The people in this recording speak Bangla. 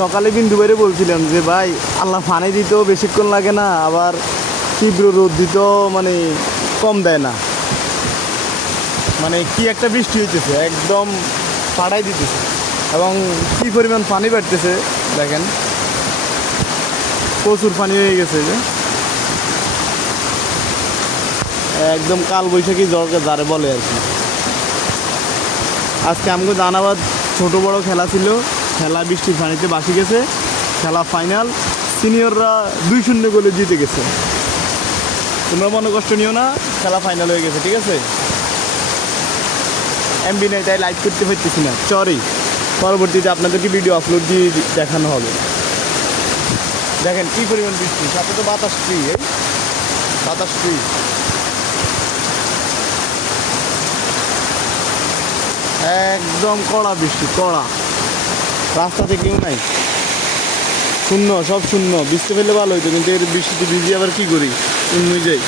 সকালে বিন্দু বাইরে বলছিলাম যে ভাই আল্লাহ পানি দিতেও বেশিক্ষণ লাগে না, আবার তীব্র রোদ দিতেও মানে কম দেয় না। মানে কি একটা বৃষ্টি হইতেছে, একদম ফাটাই দিতেছে, এবং কি পরিমাণ পানি বাড়তেছে দেখেন, প্রচুর পানি হয়ে গেছে। যে একদম কাল বৈশাখী জ্বরকে যারে বলে আর কি। আজকে আমাকে জানাবাদ ছোট বড় খেলা ছিল, খেলা বৃষ্টির পানিতে বাসি গেছে, খেলা ফাইনাল, সিনিয়ররা 2-0 গোলে জিতে গেছে। তোমরা মনে কষ্ট নিও না, খেলা ফাইনাল হয়ে গেছে, ঠিক আছে। এমবি নেই তাই লাইভ করতে পারতেছি না, সরি। পরবর্তীতে আপনাদেরকে ভিডিও আপলোড দিয়ে দেখানো হবে। দেখেন কী পরিমাণ বৃষ্টি, সাথে তো বাতাস ফ্রি, এই বাতাস ফ্রি। একদম কড়া বৃষ্টি, কড়া। রাস্তাতে কেউ নাই, শূন্য, সব শূন্য। বৃষ্টি ফেলে ভালো হইতো, কিন্তু এর বৃষ্টিতে ভিজি আবার কি করি, শূন্যই যাই।